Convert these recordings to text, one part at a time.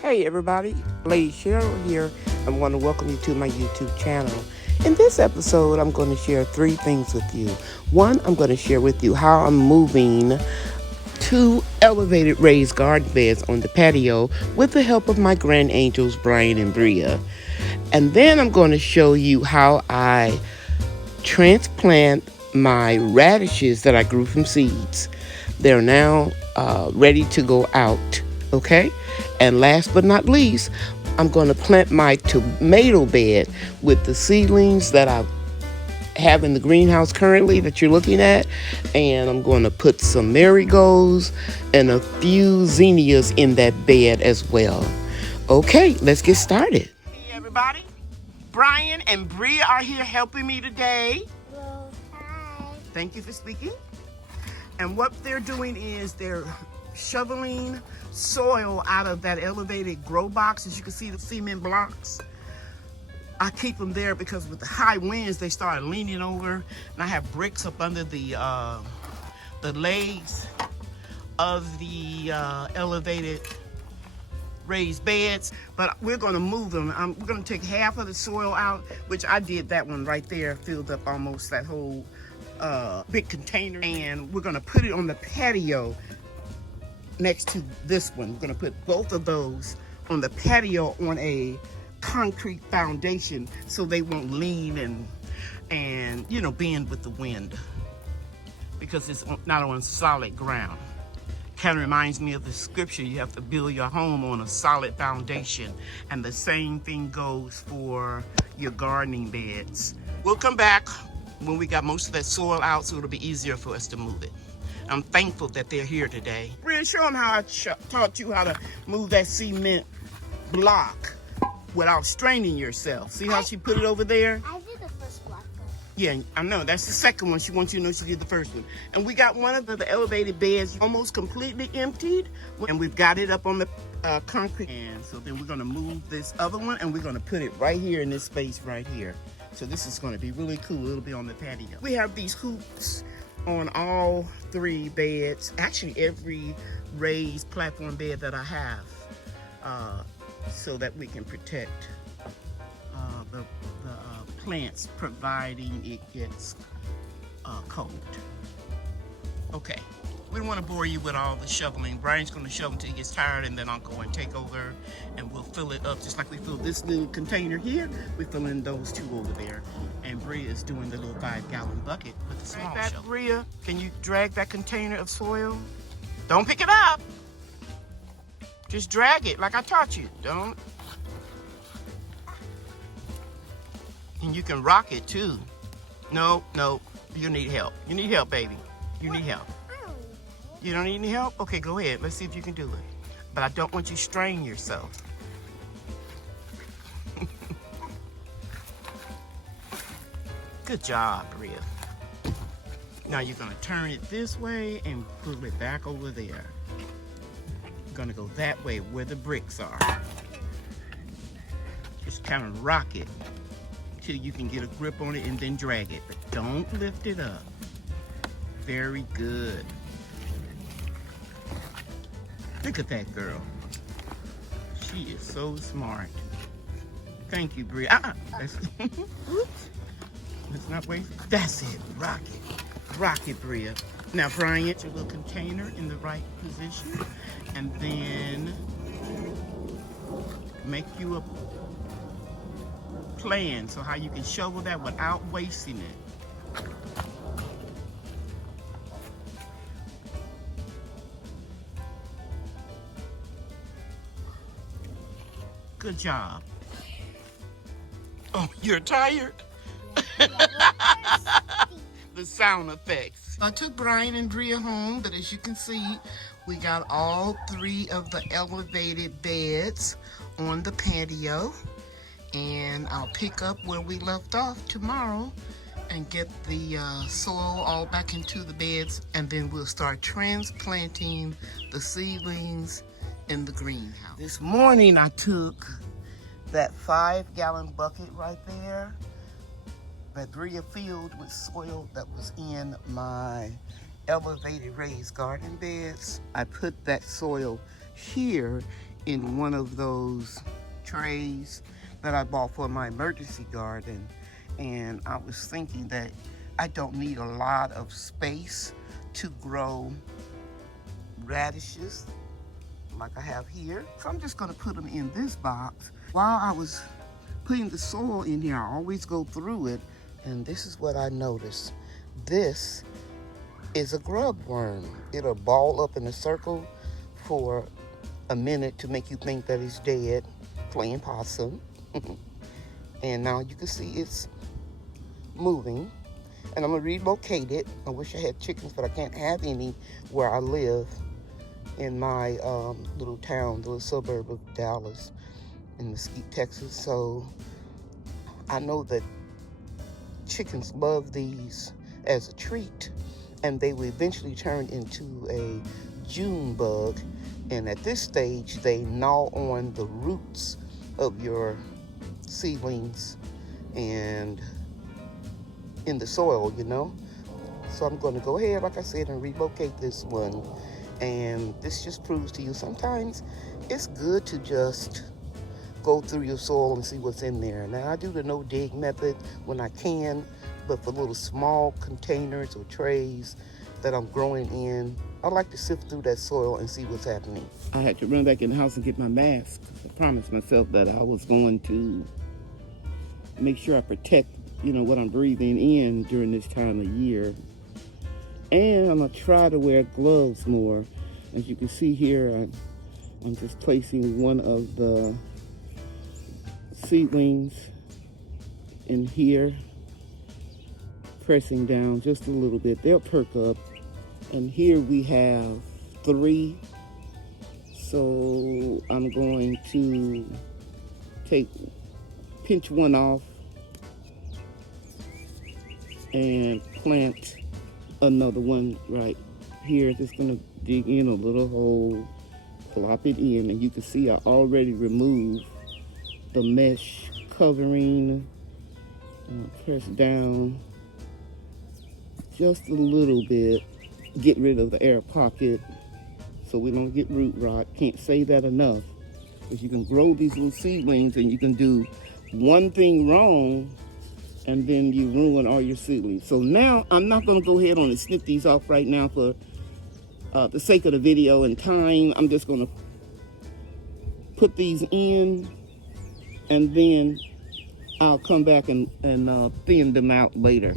Hey everybody, Lady Cheryl here. I want to welcome you to my YouTube channel. In this episode, I'm going to share 3 things with you. One, I'm going to share with you how I'm moving 2 elevated raised garden beds on the patio with the help of my grand angels, Brian and Bria. And then I'm going to show you how I transplant my radishes that I grew from seeds. They're now ready to go out, okay? And last but not least, I'm going to plant my tomato bed with the seedlings that I have in the greenhouse currently that you're looking at. And I'm going to put some marigolds and a few zinnias in that bed as well. Okay, let's get started. Hey everybody, Brian and Bria are here helping me today. Hello. Hi. Thank you for speaking. And what they're doing is they're shoveling soil out of that elevated grow box. As you can see, the cement blocks. I keep them there because with the high winds, they start leaning over. And I have bricks up under the legs of the elevated raised beds. But we're going to move them. We're going to take half of the soil out, which I did that one right there, filled up almost that whole big container. And we're going to put it on the patio next to this one. We're going to put both of those on the patio on a concrete foundation so they won't lean and you know, bend with the wind because it's not on solid ground. Kind of reminds me of the scripture, you have to build your home on a solid foundation, and the same thing goes for your gardening beds. We'll come back when we got most of that soil out so it'll be easier for us to move it. I'm thankful that they're here today. Bria, show them how I taught you how to move that cement block without straining yourself. See how she put it over there? I did the first block. Yeah, I know. That's the second one. She wants you to know she did the first one. And we got one of the elevated beds almost completely emptied. And we've got it up on the concrete. And so then we're going to move this other one and we're going to put it right here in this space right here. So this is going to be really cool. It'll be on the patio. We have these hoops on all 3 beds. Actually, every raised platform bed that I have. So that we can protect the plants, providing it gets cold. Okay, we don't want to bore you with all the shoveling. Brian's going to shovel until he gets tired, and then I'll go and take over, and we'll fill it up just like we filled this little container here. We fill in those 2 over there, and Bria is doing the little 5-gallon bucket with the small shovel. Bria, can you drag that container of soil? Don't pick it up. Just drag it like I taught you. Don't. And you can rock it too. No, you need help. You need help, baby. You need help. You don't need any help? Okay, go ahead. Let's see if you can do it. But I don't want you to strain yourself. Good job, Bria. Now you're gonna turn it this way and pull it back over there. Gonna go that way where the bricks are. Just kind of rock it until you can get a grip on it and then drag it, but don't lift it up. Very good. Look at that girl. She is so smart. Thank you, Bria. That's let's not waste. That's it. Rock it. Rock it, Bria. Now, Brian, get your little container in the right position, and then make you a plan so how you can shovel that without wasting it. Good job. Oh, you're tired? The sound effects. I took Brian and Bria home, but as you can see, we got all 3 of the elevated beds on the patio. And I'll pick up where we left off tomorrow and get the soil all back into the beds, and then we'll start transplanting the seedlings in the greenhouse. This morning I took that 5-gallon bucket right there that Bria filled with soil that was in my elevated raised garden beds. I put that soil here in one of those trays that I bought for my emergency garden. And I was thinking that I don't need a lot of space to grow radishes like I have here. So I'm just gonna put them in this box. While I was putting the soil in here, I always go through it, and this is what I noticed. This is a grub worm. It'll ball up in a circle for a minute to make you think that it's dead, playing possum. And now you can see it's moving. And I'm gonna relocate it. I wish I had chickens, but I can't have any where I live in my little town, the little suburb of Dallas in Mesquite, Texas. So I know that chickens love these as a treat, and they will eventually turn into a June bug. And at this stage, they gnaw on the roots of your seedlings and in the soil, you know. So I'm going to go ahead, like I said, and relocate this one. And this just proves to you sometimes it's good to just go through your soil and see what's in there. Now I do the no dig method when I can, but for little small containers or trays that I'm growing in, I like to sift through that soil and see what's happening. I had to run back in the house and get my mask. I promised myself that I was going to make sure I protect, you know, what I'm breathing in during this time of year. And I'm gonna try to wear gloves more. As you can see here, I'm just placing one of the seedlings in here, pressing down just a little bit. They'll perk up. And here we have 3. So I'm going to pinch one off and plant another one right here. Just gonna dig in a little hole, plop it in, and you can see I already removed the mesh covering. Press down just a little bit, get rid of the air pocket so we don't get root rot. Can't say that enough, because you can grow these little seedlings and you can do one thing wrong and then you ruin all your seedlings. So now I'm not gonna go ahead on and snip these off right now for the sake of the video and time. I'm just gonna put these in, and then I'll come back and thin them out later.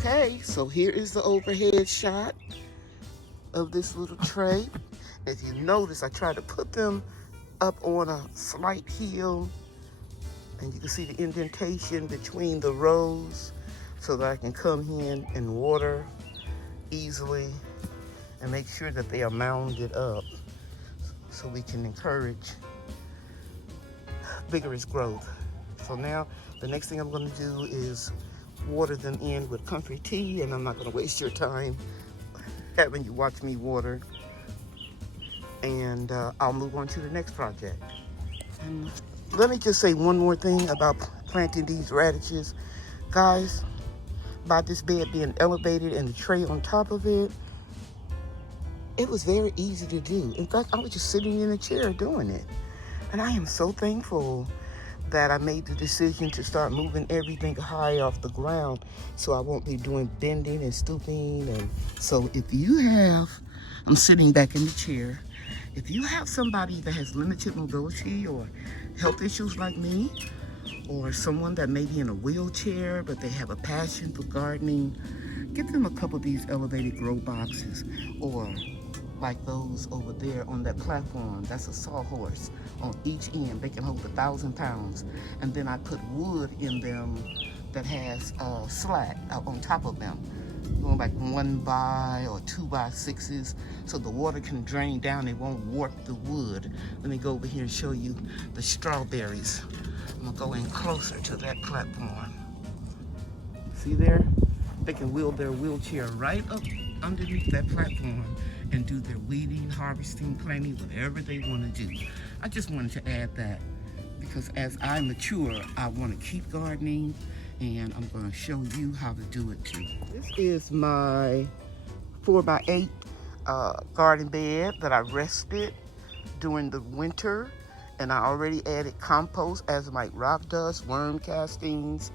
Okay, so here is the overhead shot of this little tray. As you notice, I try to put them up on a slight hill, and you can see the indentation between the rows so that I can come in and water easily and make sure that they are mounded up so we can encourage vigorous growth. So now the next thing I'm going to do is water them in with comfrey tea, and I'm not going to waste your time having you watch me water. And I'll move on to the next project. And let me just say one more thing about planting these radishes. Guys, by this bed being elevated and the tray on top of it, it was very easy to do. In fact, I was just sitting in a chair doing it. And I am so thankful that I made the decision to start moving everything high off the ground, so I won't be doing bending and stooping. And so if you have, I'm sitting back in the chair, if you have somebody that has limited mobility or health issues like me, or someone that may be in a wheelchair but they have a passion for gardening, get them a couple of these elevated grow boxes, or like those over there on that platform. That's a sawhorse. On each end, they can hold 1,000 pounds. And then I put wood in them that has slat on top of them, going like 1x or 2x6s, so the water can drain down. It won't warp the wood. Let me go over here and show you the strawberries. I'm gonna go in closer to that platform. See there? They can wheel their wheelchair right up underneath that platform and do their weeding, harvesting, planting, whatever they want to do. I just wanted to add that because as I mature, I want to keep gardening, and I'm going to show you how to do it too. This is my 4x8 garden bed that I rested during the winter, and I already added compost as like rock dust, worm castings,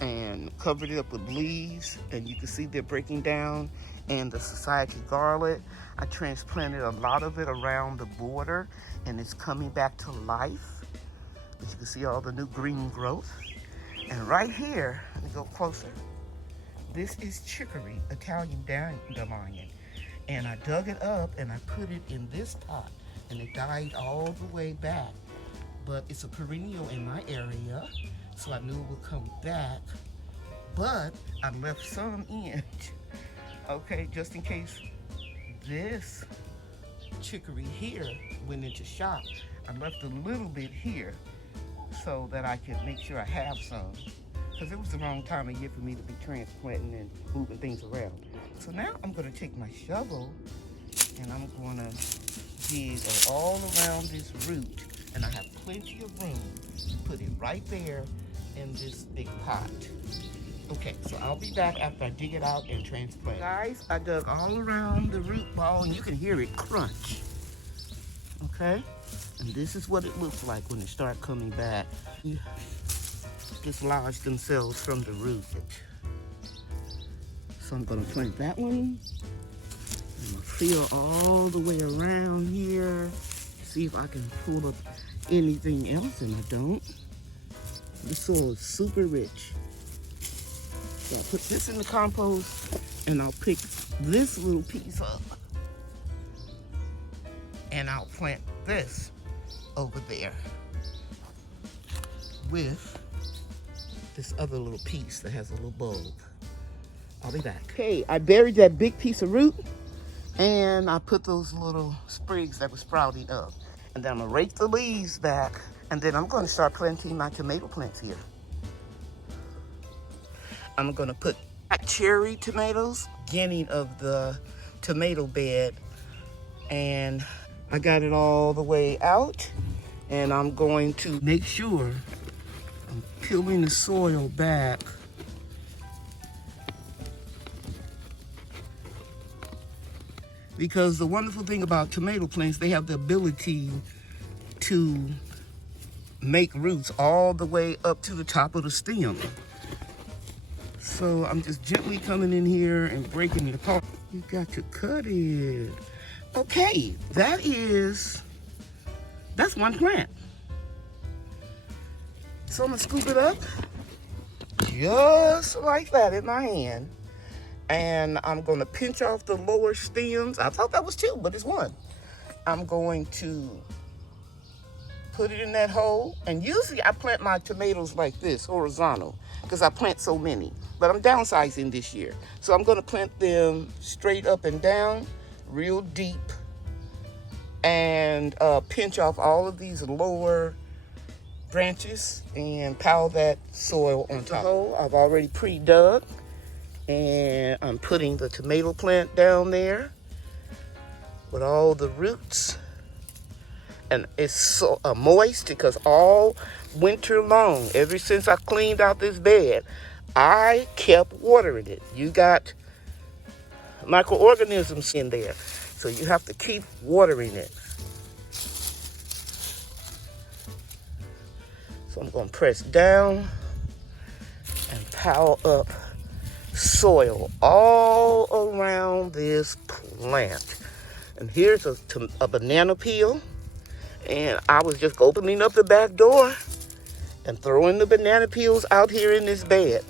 and covered it up with leaves, and you can see they're breaking down. And the society garlic, I transplanted a lot of it around the border, and it's coming back to life. As you can see, all the new green growth. And right here, let me go closer. This is chicory, Italian dandelion. And I dug it up and I put it in this pot, and it died all the way back. But it's a perennial in my area, so I knew it would come back. But I left some in, okay, just in case this chicory here went into shock. I left a little bit here so that I could make sure I have some, because it was the wrong time of year for me to be transplanting and moving things around. So now I'm going to take my shovel and I'm going to dig all around this root, and I have plenty of room to put it right there in this big pot. Okay, so I'll be back after I dig it out and transplant. Guys, I dug all around the root ball, and you can hear it crunch. Okay, and this is what it looks like when it starts coming back. Dislodge themselves from the root. So I'm gonna plant that one. I'm gonna feel all the way around here. See if I can pull up anything else, and I don't. The soil is super rich. So I'll put this in the compost, and I'll pick this little piece up, and I'll plant this over there with this other little piece that has a little bulb. I'll be back. Okay, I buried that big piece of root, and I put those little sprigs that were sprouting up. And then I'm gonna rake the leaves back, and then I'm gonna start planting my tomato plants here. I'm gonna put cherry tomatoes, beginning of the tomato bed, and I got it all the way out, and I'm going to make sure I'm peeling the soil back. Because the wonderful thing about tomato plants, they have the ability to make roots all the way up to the top of the stem. So I'm just gently coming in here and breaking it apart. You got to cut it. Okay, that's one plant. So I'm gonna scoop it up just like that in my hand. And I'm gonna pinch off the lower stems. I thought that was two, but it's one. I'm going to put it in that hole. And usually I plant my tomatoes like this, horizontal, because I plant so many. But I'm downsizing this year. So I'm gonna plant them straight up and down, real deep, and pinch off all of these lower branches and pile that soil on top. So I've already pre-dug, and I'm putting the tomato plant down there with all the roots. And it's so moist because all winter long, ever since I cleaned out this bed, I kept watering it. You got microorganisms in there, so you have to keep watering it. So I'm going to press down and pile up soil all around this plant. And here's a banana peel, and I was just opening up the back door and throwing the banana peels out here in this bed.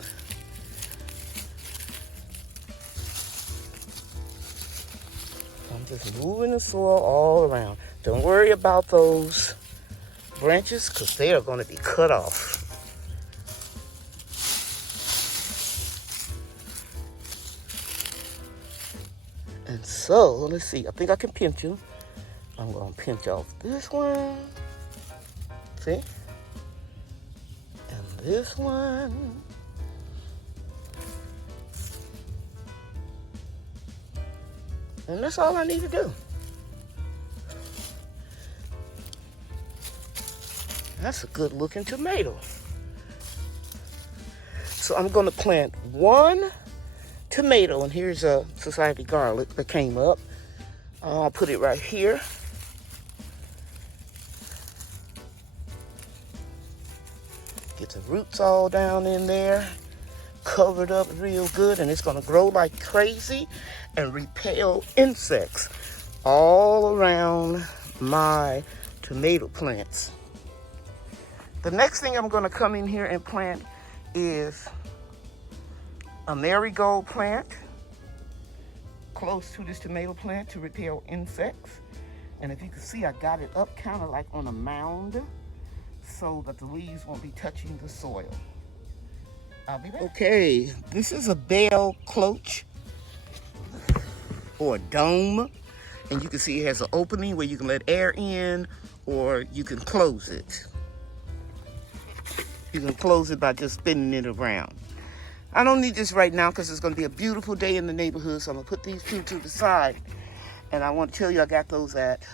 Just moving the soil all around. Don't worry about those branches because they are going to be cut off. And so, let's see. I think I can pinch them. I'm going to pinch off this one. See? And this one. And that's all I need to do. That's a good looking tomato. So I'm going to plant one tomato, and here's a society garlic that came up. I'll put it right here. Get the roots all down in there, covered up real good, and it's going to grow like crazy and repel insects all around my tomato plants. The next thing I'm going to come in here and plant is a marigold plant close to this tomato plant to repel insects. And if you can see, I got it up kind of like on a mound so that the leaves won't be touching the soil. I'll be back. Okay, this is a bell cloche or a dome. And you can see it has an opening where you can let air in or you can close it. You can close it by just spinning it around. I don't need this right now because it's going to be a beautiful day in the neighborhood, so I'm going to put these two to the side. And I want to tell you I got those at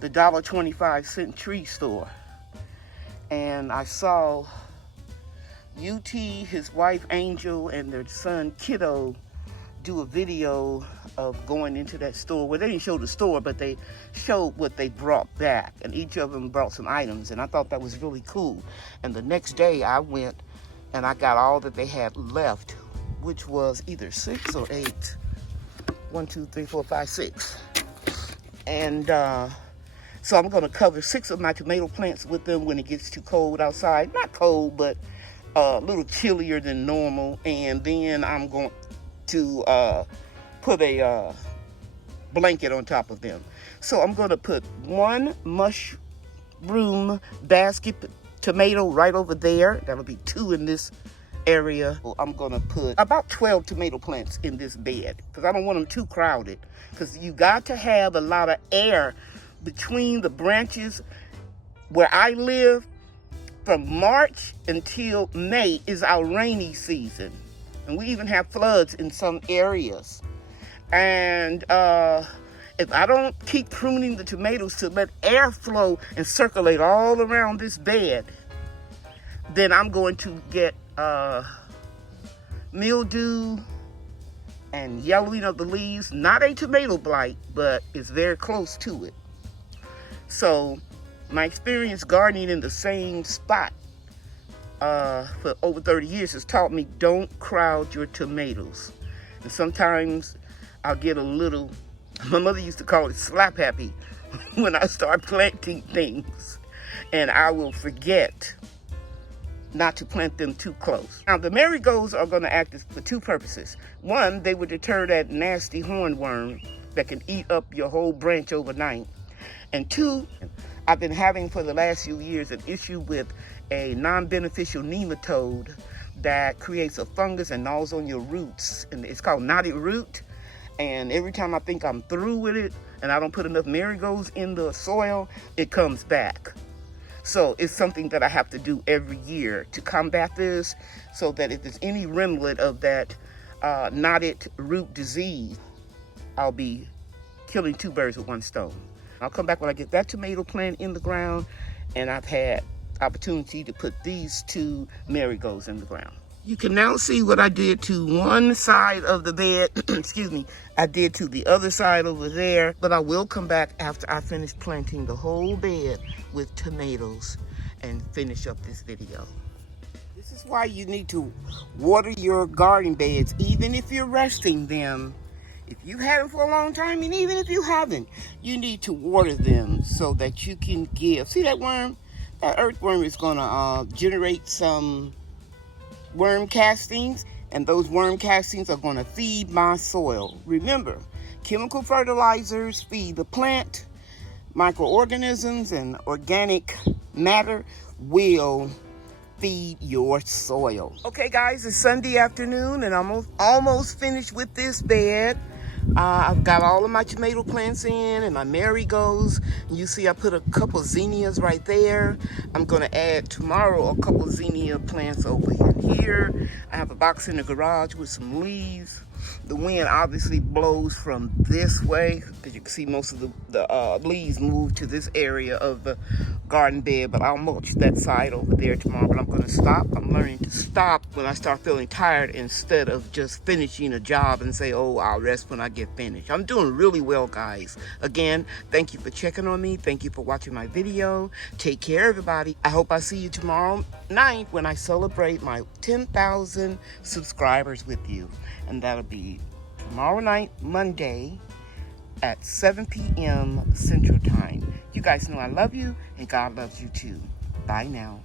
the $1.25 tree store. And I saw UT, his wife Angel, and their son Kiddo do a video of going into that store. Well, they didn't show the store, but they showed what they brought back. And each of them brought some items, and I thought that was really cool. And the next day I went and I got all that they had left, which was either 6 or 8. 1, 2, 3, 4, 5, 6. And so I'm going to cover 6 of my tomato plants with them when it gets too cold outside. Not cold, but a little chillier than normal. And then I'm going to put a blanket on top of them. So I'm going to put one mushroom basket tomato right over there. That'll be 2 in this area. I'm going to put about 12 tomato plants in this bed because I don't want them too crowded, because you got to have a lot of air between the branches. Where I live, from March until May is our rainy season, and we even have floods in some areas. And if I don't keep pruning the tomatoes to let air flow and circulate all around this bed, then I'm going to get mildew and yellowing of the leaves. Not a tomato blight, but it's very close to it. So my experience gardening in the same spot for over 30 years has taught me don't crowd your tomatoes. And sometimes I'll get a little, my mother used to call it slap happy when I start planting things, and I will forget not to plant them too close. Now the marigolds are going to act for 2 purposes. One, they would deter that nasty hornworm that can eat up your whole branch overnight. And 2, I've been having for the last few years an issue with a non-beneficial nematode that creates a fungus and gnaws on your roots. And it's called knotted root. And every time I think I'm through with it and I don't put enough marigolds in the soil, it comes back. So it's something that I have to do every year to combat this, so that if there's any remnant of that knotted root disease, I'll be killing 2 birds with 1 stone. I'll come back when I get that tomato plant in the ground, and I've had opportunity to put these 2 marigolds in the ground. You can now see what I did to one side of the bed. Excuse me. I did to the other side over there, but I will come back after I finish planting the whole bed with tomatoes and finish up this video. This is why you need to water your garden beds, even if you're resting them. If you've had them for a long time, and even if you haven't, you need to water them so that you can give. See that worm? That earthworm is gonna generate some worm castings, and those worm castings are gonna feed my soil. Remember, Chemical fertilizers feed the plant. Microorganisms and organic matter will feed your soil. Okay guys, it's Sunday afternoon and I'm almost finished with this bed. I've got all of my tomato plants in and my marigolds. You see I put a couple zinnias right there. I'm going to add tomorrow a couple zinnia plants over here. I have a box in the garage with some leaves. The wind obviously blows from this way because you can see most of the leaves move to this area of the garden bed, but I'll mulch that side over there tomorrow. But I'm going to stop. I'm learning to stop when I start feeling tired instead of just finishing a job and say, oh, I'll rest when I get finished. I'm doing really well, guys. Again, thank you for checking on me. Thank you for watching my video. Take care, everybody. I hope I see you tomorrow night when I celebrate my 10,000 subscribers with you. And that'll be tomorrow night, Monday, at 7 p.m. Central Time. You guys know I love you, and God loves you too. Bye now.